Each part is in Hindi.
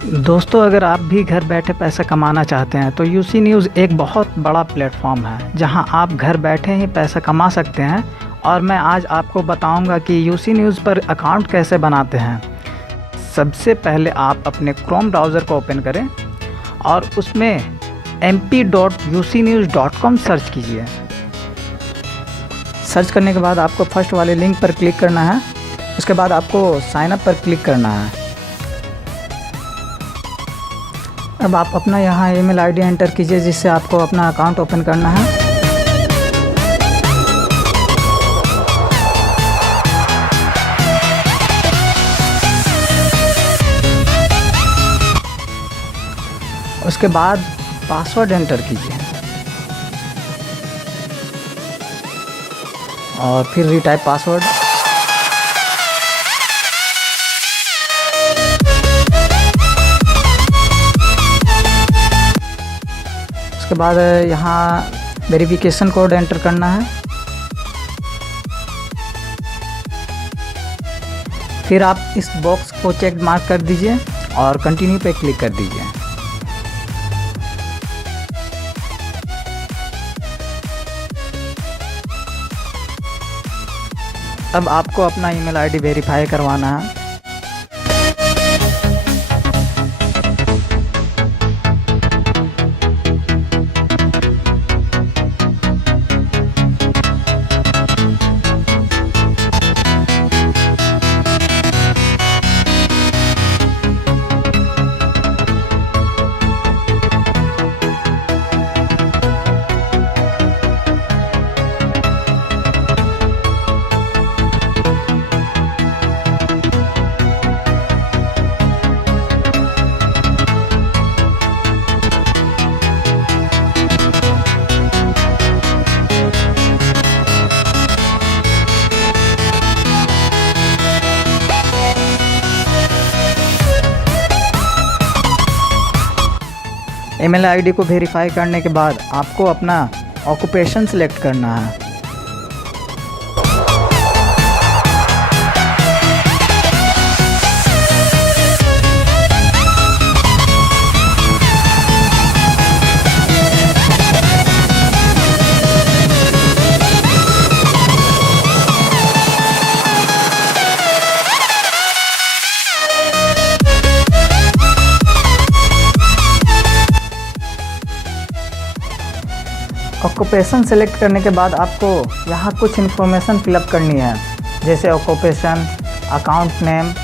दोस्तों, अगर आप भी घर बैठे पैसा कमाना चाहते हैं तो यूसी न्यूज़ एक बहुत बड़ा प्लेटफॉर्म है जहां आप घर बैठे ही पैसा कमा सकते हैं। और मैं आज आपको बताऊंगा कि यूसी न्यूज़ पर अकाउंट कैसे बनाते हैं। सबसे पहले आप अपने क्रोम ब्राउज़र को ओपन करें और उसमें mp.ucnews.com सर्च कीजिए। सर्च करने के बाद आपको फर्स्ट वाले लिंक पर क्लिक करना है। उसके बाद आपको साइन अप पर क्लिक करना है। अब आप अपना यहाँ ईमेल आईडी एंटर कीजिए जिससे आपको अपना अकाउंट ओपन करना है। उसके बाद पासवर्ड एंटर कीजिए और फिर रीटाइप पासवर्ड। उसके बाद यहाँ वेरिफिकेशन कोड एंटर करना है। फिर आप इस बॉक्स को चेक मार्क कर दीजिए और कंटिन्यू पे क्लिक कर दीजिए। अब आपको अपना ईमेल आईडी वेरीफाई करवाना है। ईमेल आईडी को वेरीफाई करने के बाद आपको अपना ऑक्यूपेशन सिलेक्ट करना है। ऑक्यूपेशन सेलेक्ट करने के बाद आपको यहाँ कुछ इन्फॉर्मेशन फिलअप करनी है, जैसे ऑक्यूपेशन, अकाउंट नेम।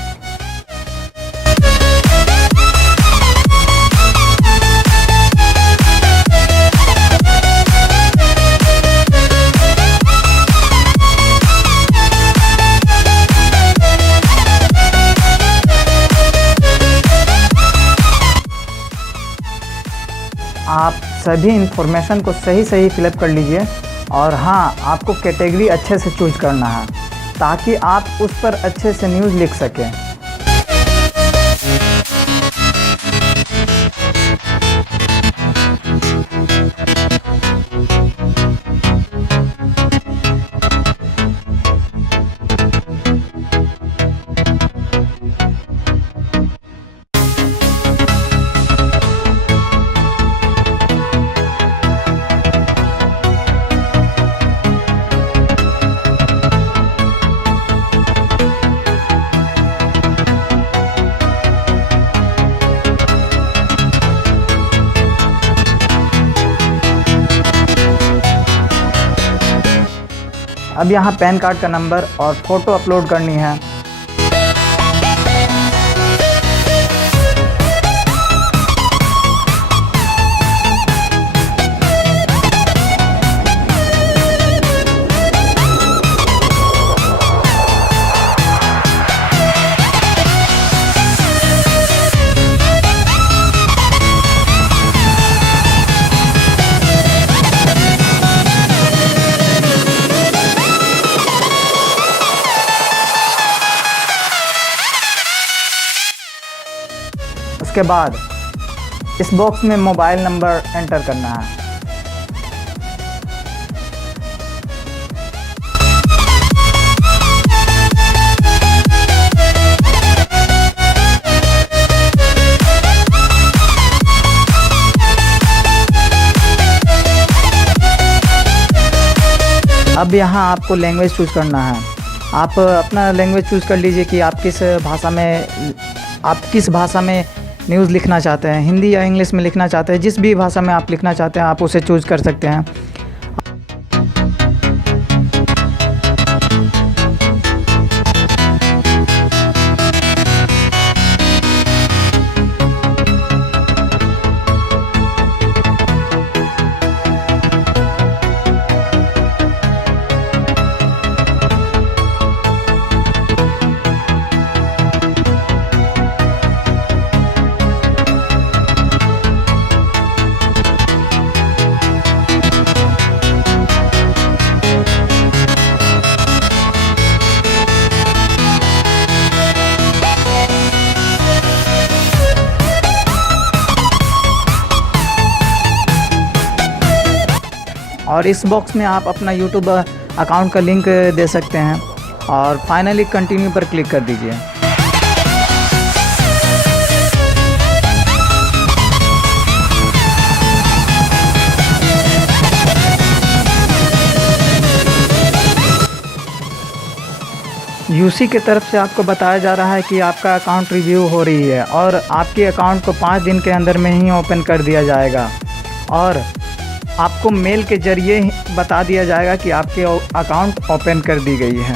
आप सभी इन्फॉर्मेशन को सही फिलअप कर लीजिए। और हाँ, आपको कैटेगरी अच्छे से चूज करना है ताकि आप उस पर अच्छे से न्यूज़ लिख सकें। अब यहाँ पैन कार्ड का नंबर और फ़ोटो अपलोड करनी है। उसके बाद इस बॉक्स में मोबाइल नंबर एंटर करना है। अब यहाँ आपको लैंग्वेज चूज़ करना है। आप अपना लैंग्वेज चूज़ कर लीजिए कि आप किस भाषा में न्यूज़ लिखना चाहते हैं, हिंदी या इंग्लिश में लिखना चाहते हैं। जिस भी भाषा में आप लिखना चाहते हैं आप उसे चूज़ कर सकते हैं। और इस बॉक्स में आप अपना यूट्यूब अकाउंट का लिंक दे सकते हैं और फाइनली कंटिन्यू पर क्लिक कर दीजिए। यूसी की तरफ से आपको बताया जा रहा है कि आपका अकाउंट रिव्यू हो रही है और आपके अकाउंट को 5 दिन के अंदर में ही ओपन कर दिया जाएगा और आपको मेल के ज़रिए बता दिया जाएगा कि आपके अकाउंट ओपन कर दी गई है।